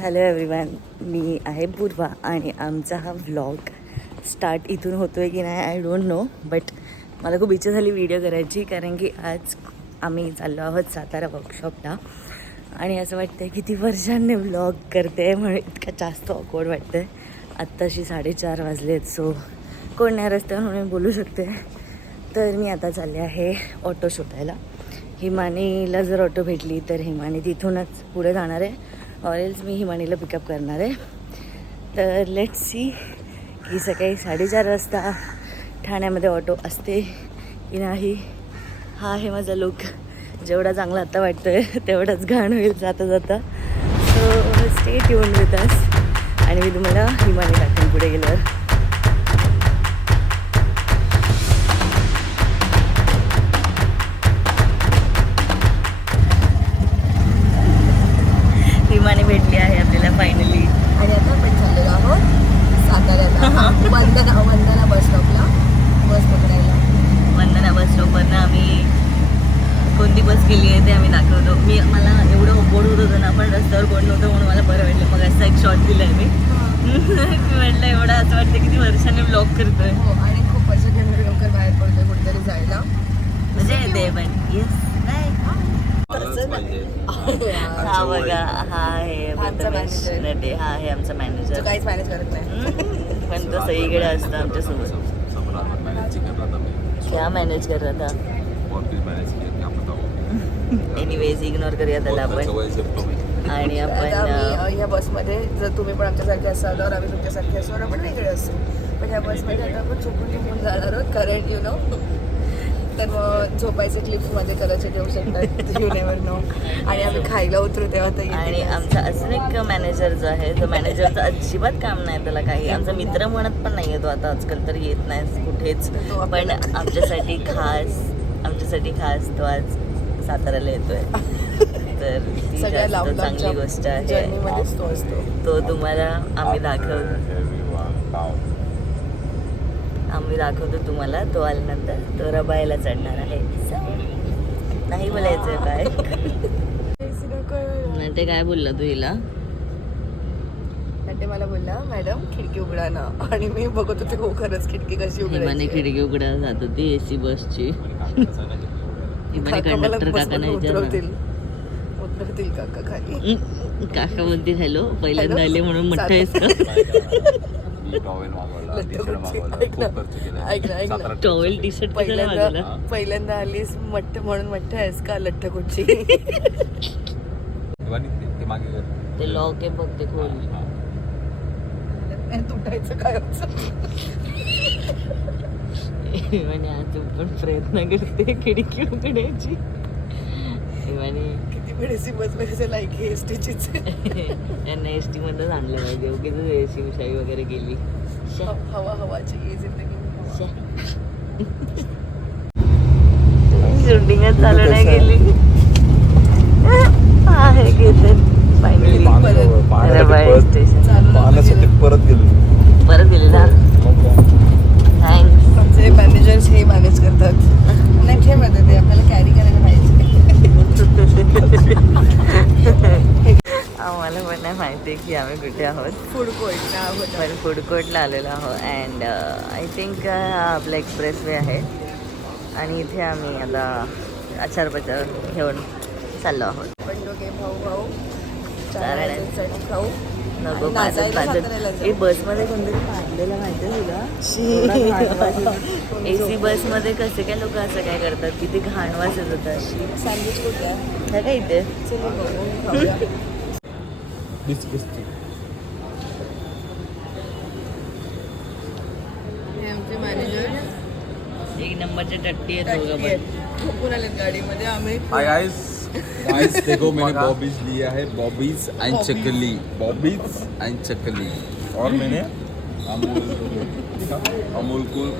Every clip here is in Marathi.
हॅलो एव्हरीवन, मी आहे पूर्वा आणि आमचा हा व्लॉग स्टार्ट इथून होतो आहे की नाही आय डोंट नो, बट मला खूप इच्छा झाली व्हिडिओ करायची कारण की आज आम्ही चाललो आहोत सातारा वर्कशॉपला आणि असं वाटतं आहे किती वर्षांनी व्लॉग करते आहे म्हणून इतका जास्त ऑकवर्ड वाटतं आहे. आत्ताशी 4:30 वाजले आहेत, सो कोण नाही रस्त्यावर म्हणून बोलू शकते. तर मी आता चालले आहे ऑटो शोधायला. हिमानीला जर ऑटो भेटली तर हिमानी तिथूनच पुढे जाणार आहे, ऑरेल्स मी हिमानीला पिकअप करणार आहे. तर लेट्स सी की सकाळी 4:30 वाजता ठाण्यामध्ये ऑटो असते की नाही. हा आहे माझा लुक. जेवढा चांगला आत्ता वाटतो आहे तेवढाच घाण होईल जाता जाता. So stay tune with us आणि मी तुम्हाला हिमानी दाखवून पुढे गेल्यावर. हिमानी भेटली आहे आपल्याला फायनली आणि आता आपण चाललेलो आहोत साताऱ्याला वंदना बस स्टॉपला बस पकडायला. वंदना बस स्टॉपवरनं आम्ही कोणती बस गेली आहे ते आम्ही दाखवतो. मला एवढं बोर्ड होत होतं ना, पण रस्त्यावर कोण नव्हतं म्हणून मला बरं वाटलं. मग असा एक शॉट दिला आहे मी म्हटलं एवढं असं वाटतं किती वर्षाने ब्लॉग करतोय. हो, आणि खूप वर्षांनी लवकर बाहेर पडतोय कुठेतरी जायला. म्हणजे येते पण येस नाही. हा बघा, हा आहे नटे, हा आहे आमचा मॅनेजर. काहीच मॅनेज करत नाही पण तो सगळीकडे असतं आमच्यासोबत. क्या मॅनेज कर रहा था. एनिवेज इग्नोर करूया त्याला आपण. आणि आपण ह्या बसमध्ये जर तुम्ही पण आमच्यासारखे असाल और आम्ही तुमच्यासारखे असू और आपण वेगळे असू, पण ह्या बसमध्ये आता आपण चुकून जाणार आहोत कारण यु नो. तर मग झोपायचे क्लिप्समध्ये कदाचित येऊ शकतात, यू नेवर नो. आणि आम्ही खायला उतरू तेव्हा तर. आणि आमचा अजून एक मॅनेजर जो आहे, तो मॅनेजरचं अजिबात काम नाही त्याला काही. आमचा मित्र म्हणत पण नाही आहे तो आता आजकाल, तर येत नाही कुठेच. पण आमच्यासाठी खास तो आज साताऱ्याला येतोय. तर ती जास्त चांगली गोष्ट आहे. तो तुम्हाला आम्ही दाखवतो तुम्हाला. तो आल्यानंतर तो रबायला चढणार आहे. नाही बोलायचंय काय. ते काय बोलला तू हिला. ते मला बोलला मॅडम खिडकी उघडा ना, आणि मी बघत होते हो खरंच खिडकी कशी हिमाने खिडकी उघडा जात होती एसी बसची. हिमाने कंडक्टर काका नाही उतरवतील काका खाली. काका म्हणतील हॅलो, पहिल्यांदा आले म्हणून मोठं आहेस का. टॉवेल टी शर्ट पहिल्यांदा आलीस मट्ट म्हणून मट्ट आहेस का लठ्ठ कुठची. ते लॉक आहे बघ, ते खोल. तुटायचं काय म्हणे आज पण प्रयत्न करते खिडकी उघडायची. किती वेळ एसी बस मध्ये लाईक हे एस टीचीच. त्यांना एस टी मध्येच आणलं पाहिजे. उगीच एसी उशाई वगैरे गेली. हवाची शूटिंगच चालू नाही गेली आहे घेते फायनली. परत गेली ना. थँक्स. आमचे मॅनेजर्स हे मॅनेज करतात. नाही ठेवत ते आपल्याला कॅरी करायला पाहिजे. आम्हाला पण नाही माहिती की आम्ही कुठे आहोत. फूड कोर्टला आहोत. पण फूड कोर्टला आलेलो आहोत. अँड आय थिंक हा आपला एक्सप्रेस वे आहे आणि इथे आम्ही आता आचारपचार घेऊन चाललो आहोत. पण दोघे भाऊ खाऊ नको माझं. ए बसमध्ये कोणतरी पाडलेलं माहिती आहे तुला. एसी बसमध्ये कसे काय लोक असं काय करतात, किती घाण वास येत होता. सँडविच कुठे काय इथे आमचे मॅनेजर एक नंबरचे टट्टी आहेत दोघं पण. झोपून आलेत गाडीमध्ये. आम्ही हाय गाइस देखो मैंने बॉबीज लिया है, बॉबीज एंड चकली, बॉबीज एंड चकली. और मैंने अमूल कूल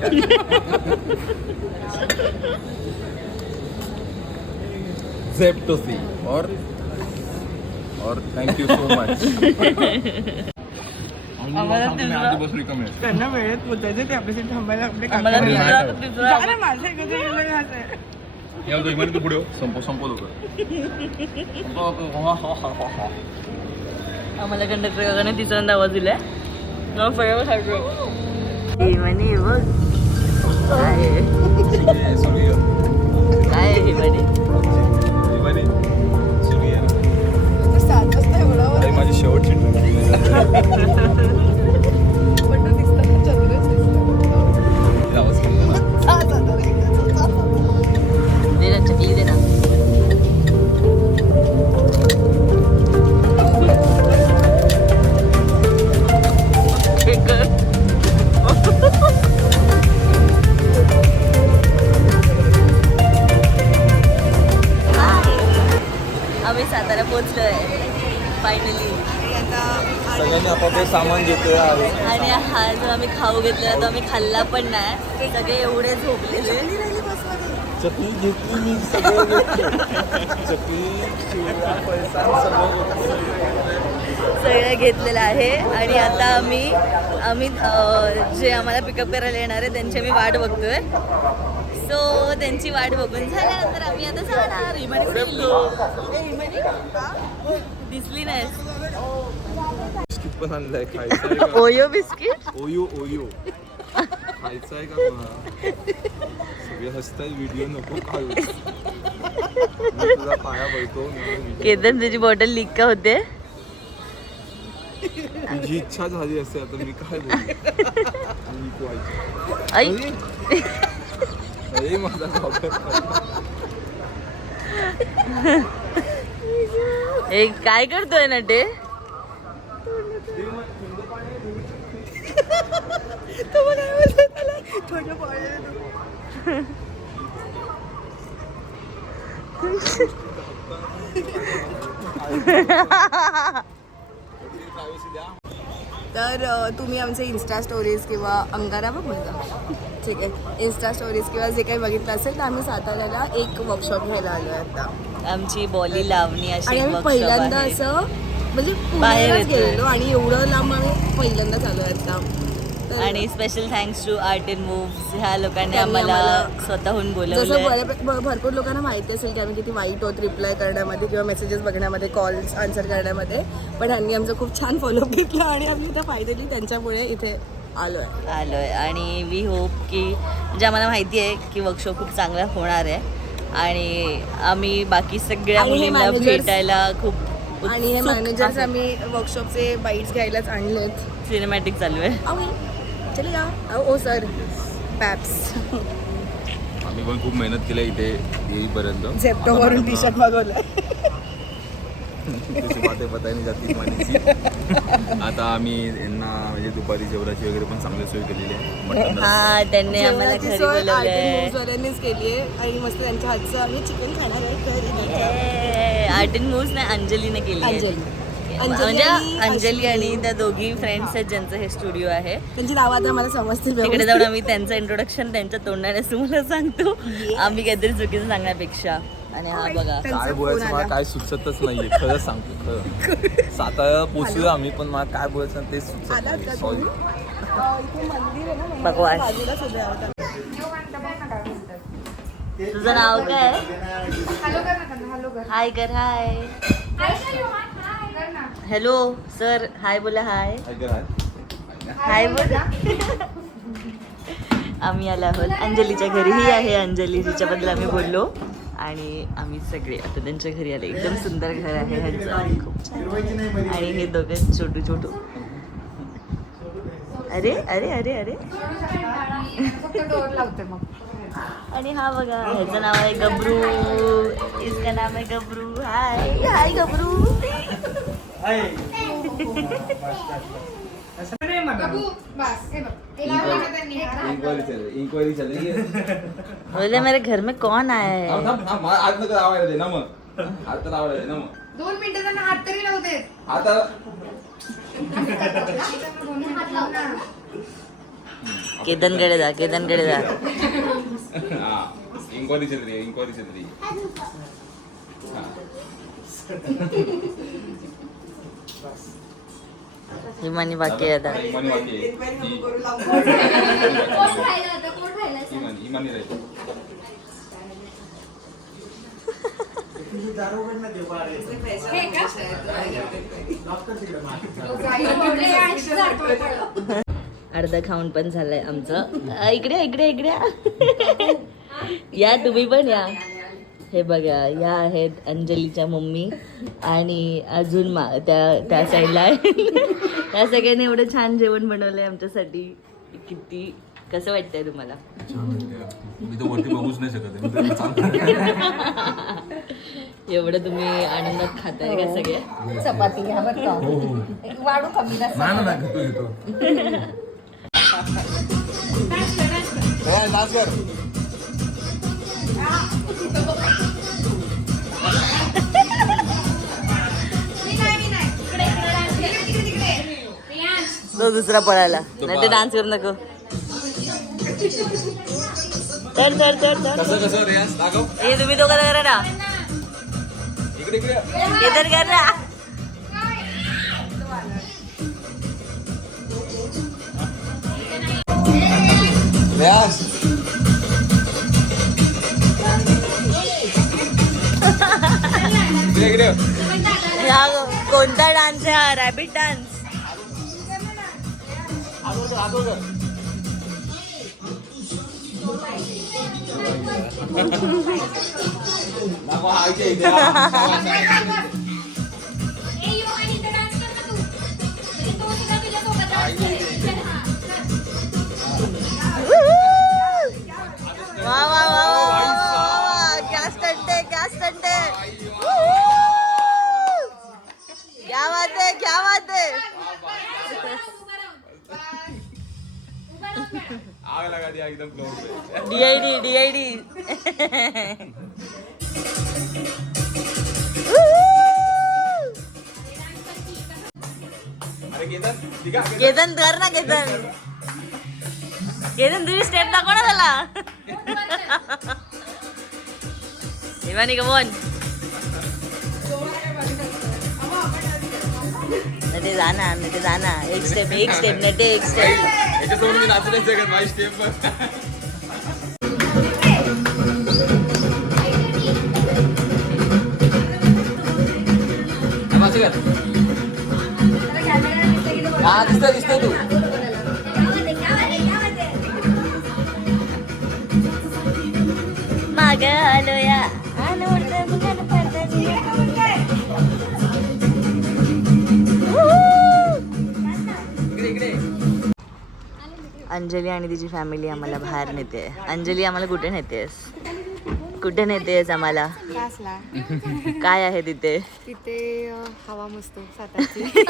जेप्टोसी और थैंक यू सो मच. त्यांना वेळेत पोचायचं, ते आपल्याशी थांबायला आपले पुढे संपव लवकर. आम्हाला कंडक्टर काकाने तिसऱ्यांदा आवाज दिलाय. मग फळावर खातो. म्हणे बघ काय आहे? काय आहे हे म्हणे? माझी शेवटची दे ना चकली दे ना. आम्ही सातारा पोहोचलोय फायनली. सगळ्यांनी आपापले सामान घेतोय आणि हा जो आम्ही खाऊ घेतलेला तो आम्ही खाल्ला पण नाही. सगळे एवढे झोपलेले. चकली घेतली मी चकली पैसा सगळं घेतलेलं आहे. आणि आता आम्ही जे आम्हाला पिकअप करायला येणार आहे त्यांची आम्ही वाट बघतोय. सो त्यांची वाट बघून झाल्यानंतर आम्ही आता जाणार. हिमानी दिसली नाही. बिस्किट पण आणलंय खायचं. ओयो बिस्किट. ओयो खायचं आहे का मला? सगळे हसताय. व्हिडिओ नको खाऊ. मी तुझा पाया बघतो. केतन तुझी बॉटल लीक का होते? तुझी इच्छा झाली असते आता मी काय बोलू. आई अरे माझा हे काय करतोय ना ते? तर तुम्ही आमचे इन्स्टा स्टोरीज किंवा अंगारा बघ मुलगा ठीक आहे इन्स्टा स्टोरीज किंवा जे काही बघितलं असेल तर आम्ही साताऱ्याला एक वर्कशॉप घ्यायला आलो आहे आता. आमची बॉली लावणी अशी आणि आम्ही workshop पहिल्यांदा आहे. असं म्हणजे बाहेर पुण्यालाच येतोय. गेलेलो आणि एवढं लांब आम्ही पहिल्यांदाच आलो आहे आता. तर आणि special thanks to art and moves ह्या लोकांनी त्यांनी आम्हाला आम्हाला स्वतःहून जसं बोलवलं. भरपूर लोकांना माहिती असेल की आम्ही किती वाईट होत रिप्लाय करण्यामध्ये किंवा मेसेजेस बघण्यामध्ये कॉल्स आन्सर करण्यामध्ये. पण त्यांनी आमचं खूप छान फॉलोअप घेतलं आणि आम्ही इथं फायनली त्यांच्यामुळे इथे आलोय. आणि वी होप की म्हणजे आम्हाला माहिती आहे की वर्कशॉप खूप चांगला होणार आहे. आणि आम्ही बाकी सगळ्या आणि हे मुलींना managers- भेटायला खूप आणि हे मॅनेजर्स आम्ही वर्कशॉपचे बाईट्स घ्यायलाच आणलेत. सिनेमॅटिक चालू आहे. चले जा ओ सर पॅप्स आम्ही पण खूप मेहनत केली इथे येईपर्यंत. झेप्टोवरून टी शर्ट मागवलं. त्याची बाते बतायला जाती मानीची. आता आम्ही यांना म्हणजे दुपारी जेवणाची वगैरे पण चांगली सोय केलेली आहे. मटण हा त्यांनी आम्हाला जेवणाची घरी सोय बोलवलंय. आर्टिस्ट केली आहे आणि मस्त त्यांच्या हातचं आम्ही चिकन खाणार आहे. आर्ट अँड मूव्स नाही अंजलीने केली आहे. म्हणजे अंजली आणि त्या दोघी फ्रेंड्स आहेत ज्यांचं हे स्टुडिओ आहे. त्यांची नावं आता मला समजतील तिकडे व्यवस्थित. जाऊन आम्ही त्यांचं इंट्रोडक्शन त्यांच्या तोंडाने तुम्हाला सांगतो. आम्ही काहीतरी चुकीचं सांगण्यापेक्षा. आणि हा बघा त्यांचा काय फोन बोलायचं मला आला. काय सुचतच नाहीये. खरं सांगतो खरं. सातारा पोचलो आम्ही पण मला काय बोलायचं तेच सुचत आलात नाही. का सॉरी. तुम्ही? इथे मंदिर आहे ना भगवान. बाजूला सुद्धा होता. तुझं नाव काय? हाय कर हाय. हॅलो सर हाय बोला हाय. हाय बोला. आम्ही आलो आहोत अंजलीच्या घरी. ही आहे अंजली जिच्याबद्दल आम्ही बोललो. आणि आम्ही सगळे आता त्यांच्या घरी आले. एकदम सुंदर घर आहे ह्यांचं खूप छान. आणि हे दोघं छोटू छोटू. अरे अरे अरे अरे. आणि हा बघा ह्याचं नाव आहे गबरू. इसका नाम आहे गबरू. हाय हाय गबरू. इंक्वायरी चल रही है. बोले मेरे घर में कौन आया है? आज नका आवायला दे ना मग. आज तर आवायला दे ना मग. 2 मिनिटं त्यांना हात तरी लावू देत. आता केतनकडे जा केतनकडे जा. इंक्वायरी चल रही है. इंक्वायरी चल रही है. हिमानी बाकी आहे आता. इमानी बाकी आहे. कोण राहिलं आता? कोण राहिलं सांग? इमानी राहिली. हे का? अर्धा खाऊन पण झालंय आमचं. इकडे इकडे इकडे या तुम्ही पण या. हे बघा या आहेत अंजलीच्या मम्मी आणि अजून त्या साईडला आहे. त्या सगळ्यांनी एवढं छान जेवण बनवलंय आमच्यासाठी. किती कसं वाटतंय तुम्हाला? मी तर वरती बघूच नाही शकत एवढं तुम्ही आनंदात खाताय का सगळे? चपाती घ्या बरं का. वाढू कमी तो दुसरा पळायला नाही ते डान्स करू नको. तर तर तर तर कसं कसं रेयांश दाखव हे तुम्ही दोघं करा ना. इकडे इकडे हे तर कर ना. रेयांश इकडे इकडे हा कोणता डान्स आहे हा? Rabbit dance. वा वा वा वा क्या स्टंट है क्या स्टंट है. क्या बात है क्या बात है. आग लगा दिया एकदम फ्लोर पे. DID DID. अरे केतन ठीक आहे केतन कर ना केतन. केतन तुम्ही स्टेप दाखव ना त्याला. इवानी कमोन. नटे जाना नटे जाना. एक स्टेप नटे एक स्टेप. याच्यासमोर मी नाचू नाही शकत माझी स्टेप दिसतोय तू. माग आलोया. अंजली आणि तिची फॅमिली आम्हाला बाहेर नेते. अंजली आम्हाला कुठे नेतेस? कुठे नेतेस आम्हाला? क्लासला काय आहे तिथे? तिथे हवा मस्त सातारची.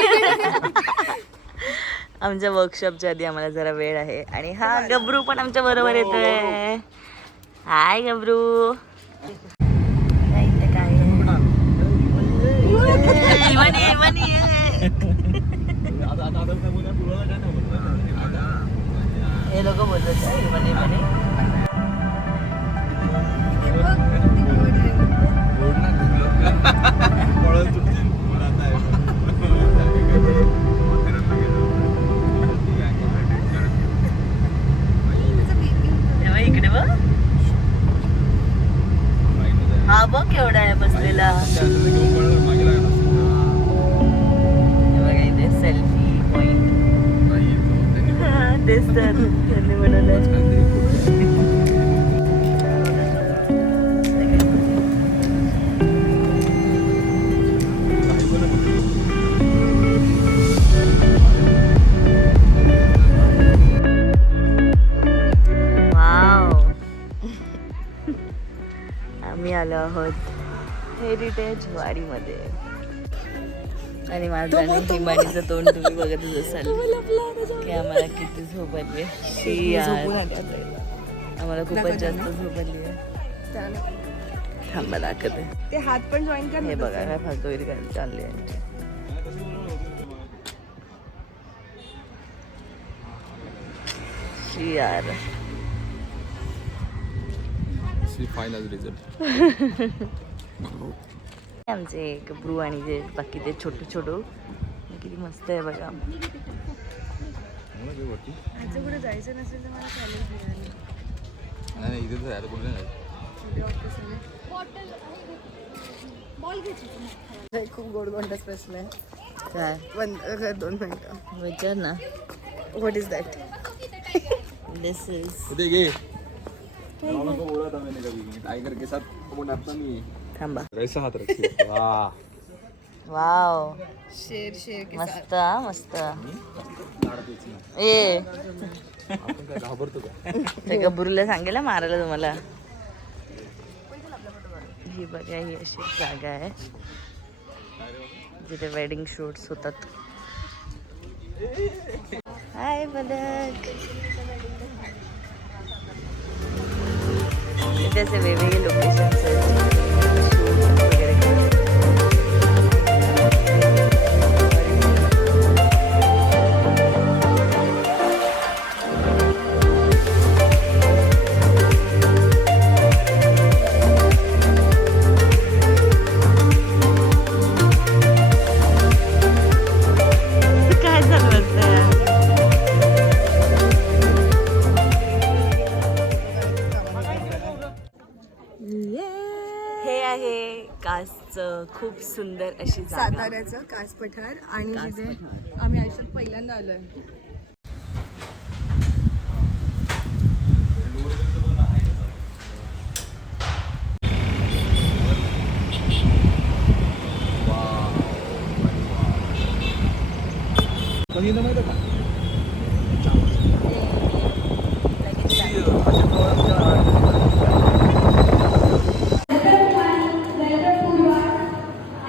आमच्या वर्कशॉपच्या आधी आम्हाला जरा वेळ आहे. आणि हा गबरू पण आमच्या बरोबर येतोय. हाय गबरू. हे लोक बोलत म्हणे इकडे बघ. हा बघ केवढा आहे बसलेला. बघा इथे सेल्फी पॉइंट. तेच तर त्यांनी बनवलंय. आम्ही आलो आहोत हेरिटेज वाडीमध्ये. आणि माझं आणि हिमानीचं तोंड तुम्ही बघतच असाल की आम्हाला किती झोप आली आहे. आम्हाला खूपच जास्त झोप आली आहे. थांबा दाखवते. ते हात पण जॉईन कर. हे बघा काय फालतूगिरी करायला चालली आहे. यार फायनल रिझल्ट. आमचे गबरू आणि जे बाकी ते छोटू छोटू किती मस्त आहे बघा. कुठे जायचं नसेल तर मला चालेल. नाही इथे तर कुठे नाही. बॉल घ्यायची. खूप गोड गोंडच प्रश्न आहे. काय बंद कर 2 मिनिटं. विचार ना. What is that? This is इथे घे. नको बोला था मैंने कभी टाइगर के साथ वो डरता नहीं है. थांबा. कैसा हाथ रखते हो? वाह. वाव शेर के मस्त हा, मस्त. लाडतेच ना. ए आपण काय घाबरतो का? त्या गब्बरूला सांगेल हा मारायला तुम्हाला. ही बघा ही अशी जागा आहे जिथे वेडिंग शूट्स होतात. हाय बदक. इथे असे वेगवेगळे लोकेशन्स आहेत शूट वगैरे करायचे. काय चालू असतं यार? हे आहे कासचं खूप सुंदर अशी जागा. साताऱ्याचं कास पठार आणि कास जिथे पठार. आम्ही आयुष्यात पहिल्यांदा आलोय. पण इथं माहिती का?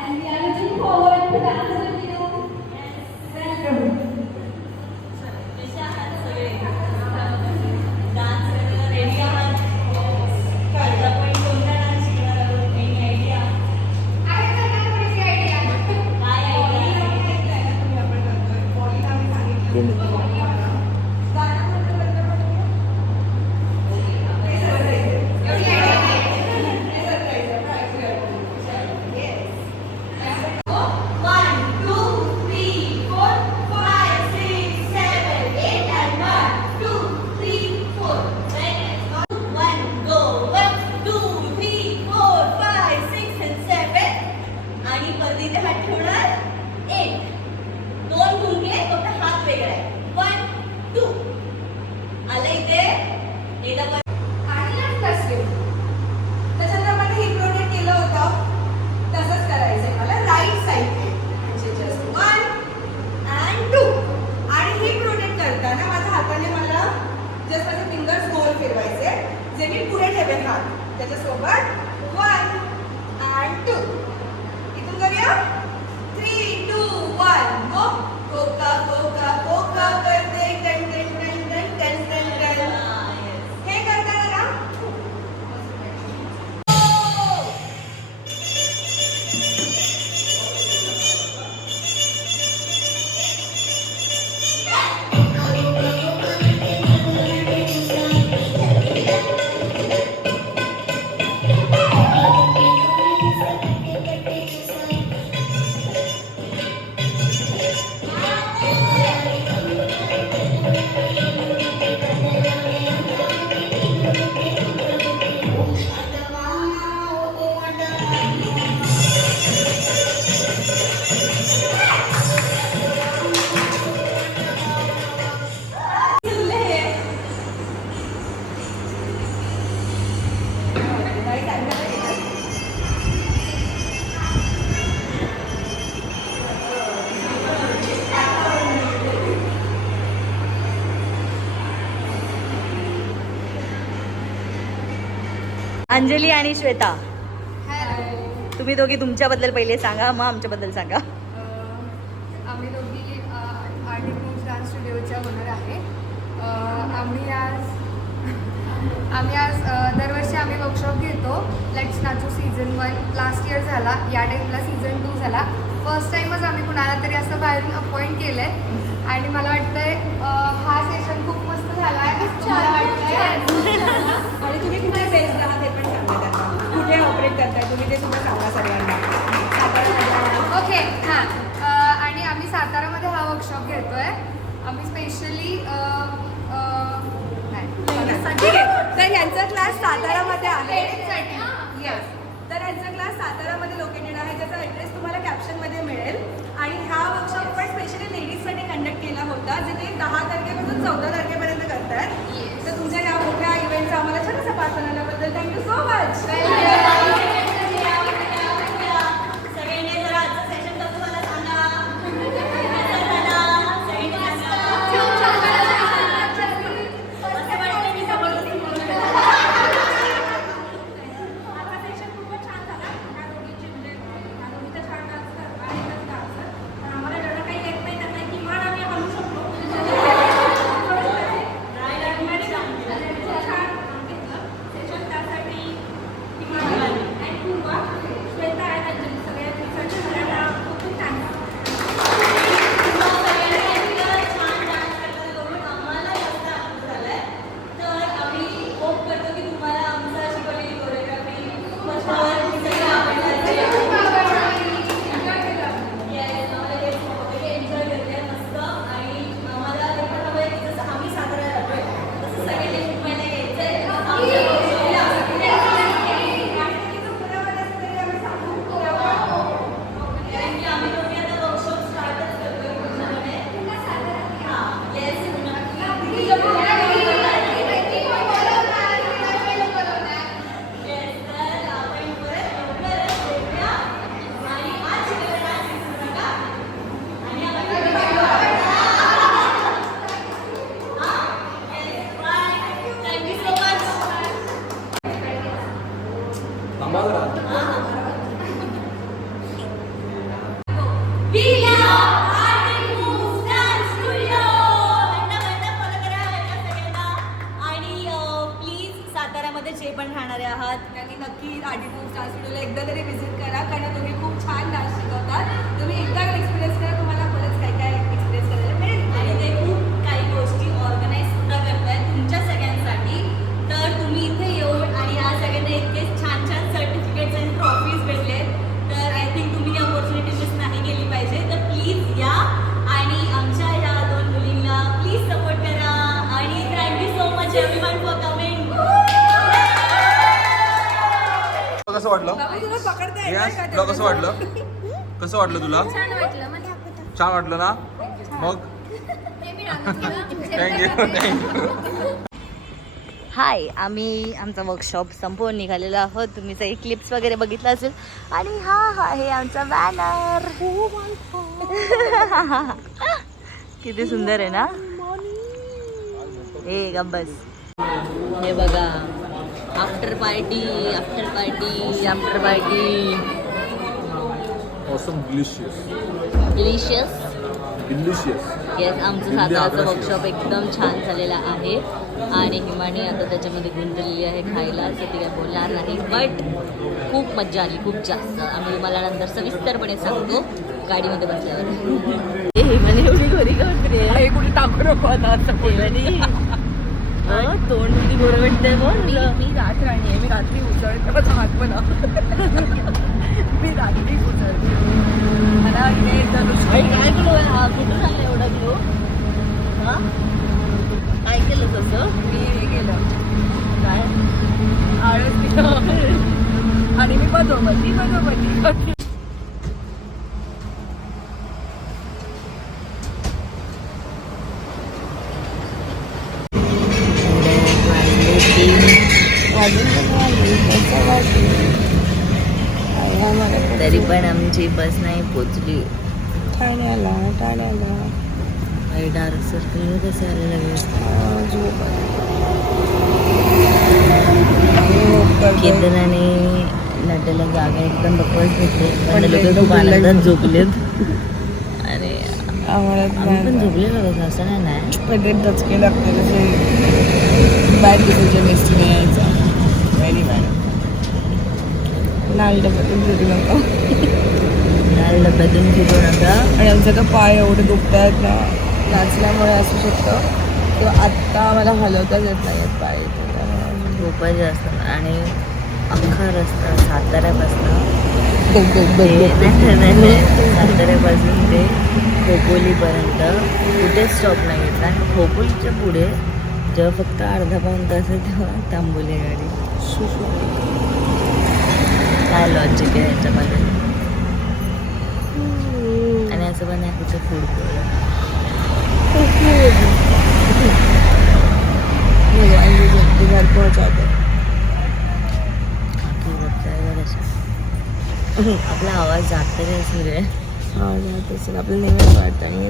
And we are looking forward to dance with you. Welcome. Anjali आणि श्वेता, तुम्ही दोघी तुमच्याबद्दल पहिले सांगा, मग आमच्याबद्दल सांगा. आम्ही दोघी आर्ट इन्फोर्स डान्स स्टुडिओच्या ओनर आहे. आम्ही आज दरवर्षी आम्ही वर्कशॉप घेतो. लेट्स नाचू सीझन 1 लास्ट इयर झाला, या टाईमला सीझन 2 झाला. फर्स्ट टाईमच आम्ही कुणाला तरी असं बाहेरून अपॉइंट केलं आहे आणि मला वाटतंय हा सेशन खूप मस्त झाला आहे. खूप छान वाटतंय. आणि तुम्ही कुठे बेस्ड आहात हे पण सांगा त्यांना. कुठे ऑपरेट करताय तुम्ही ते सुद्धा सांगा सगळ्यांना. ओके हां. आणि आम्ही सातारामध्ये हा वर्कशॉप घेतो आहे. आम्ही स्पेशली ठीक आहे. तर ह्यांचा क्लास सातारामध्ये आहे. येस. तर ह्यांचा क्लास सातारामध्ये लोकेटेड आहे, ज्याचा ॲड्रेस तुम्हाला कॅप्शनमध्ये मिळेल. आणि हा वर्कशॉप पण स्पेशली लेडीजसाठी कंडक्ट केला होता, जे ते 10 तारखेपासून 14 तारखेपर्यंत करतात. तर तुमच्या या मोठ्या इव्हेंटचा आम्हाला छोटासा पास बनवल्याबद्दल थँक्यू सो मच. सगळ्यांनी जरा आजचं सेशन कसं झालं सांगा. जे पण राहणारे आहात त्यांनी नक्की आर्टिफोक डान्स स्टुडिओला एकदा तरी व्हिजिट करा, कारण तुम्ही खूप छान डान्स शिकवतात. तुम्ही एकदा एक्सपिरियन्स करा, तुम्हाला बरंच काय काय एक्सपिरियन्स करायला मिळेल. आणि ते खूप काही गोष्टी ऑर्गनाईज सुद्धा करतायत तुमच्या सगळ्यांसाठी. तर तुम्ही इथे येऊन आणि या सगळ्यांना इतके छान छान सर्टिफिकेट्स आणि ट्रॉफीज भेटले, तर आय थिंक तुम्ही ही ऑपॉर्च्युनिटी मिस नाही केली पाहिजे. तर प्लीज या आणि आमच्या ह्या 2 मुलींना प्लीज सपोर्ट करा. आणि thank you so much everyone for coming. कसं वाटलं? तुला पकडता येत यस, नाही का तुला कसं वाटलं? कसं वाटलं तुला? छान वाटलं ना? मग थँक्यू थँक्यू. हाय, आम्ही आमचा वर्कशॉप संपवून निघालेलो आहोत. तुम्ही सगळे क्लिप्स वगैरे बघितलं असेल. आणि हा आहे आमचा बॅनर. किती सुंदर आहे ना. ए गब्बस, हे बघा, after party after party after party. Awesome delicious delicious. Delicious. Yes, आमचं साताराचं वर्कशॉप एकदम छान झालेलं आहे. आणि हिमानी आता त्याच्यामध्ये गुंतलेली आहे खायला, असं ती काय बोलणार नाही. बट खूप मजा आली, खूप जास्त. आम्ही तुम्हाला नंतर सविस्तरपणे सांगतो गाडीमध्ये बसल्यावर. हिमानी एवढी घरी हे कुठे टाकू नको आता असं बोललं. तोंड किती गोड भेटतंय बोल. मी राजराणी आहे, मी रात्री उतरते. माझा हात पण मी रात्री उतरते. मला काय केलं कुठून आलं एवढा घेऊ? हा, काय केलं तसं? मी हे केलं काय आळस केलं आणि मी बदोबती. तरी पण आमची बस नाही पोचली ठाण्याला. डार्क सर्कल कसं आलं लगेच. केतन आणि नटेला जागा एकदम बकवास भेटले. पण लोक खूप आनंदात झोपलेत. आणि आम्ही पण झोपलेलो कसं, असं नाही. सगळे दचके लागते तसे. बॅड डिसिजन एसटीने यायचा. Very bad. लाल डब्यातून फिरू नका. लाल डब्यातून फिरू नका. आणि आमचं का पाय एवढे दुखत आहेत ना, नाचल्यामुळे असू शकतं, किंवा आत्ता मला हलवताच येत नाही आहेत पाय. खूपच जास्त. आणि अख्खा रस्ता साताऱ्यापासून साताऱ्यापासून ते खोपोलीपर्यंत कुठेच स्टॉप नाही घेतला. आणि खोपोलीच्या पुढे जेव्हा फक्त अर्धा पाऊण तास आहे तेव्हा थांबवली गाडी. काय लॉजिक आहे याच्यामध्ये. आणि पुण्याचं पण आहे कुठे फूड कोर्ट. घर पोहोचवते. काकी बघताय का कशा. आपला आवाज जात तरी असेल रे. हा जात असेल आपल्याला नेहमीच वाटतं आणि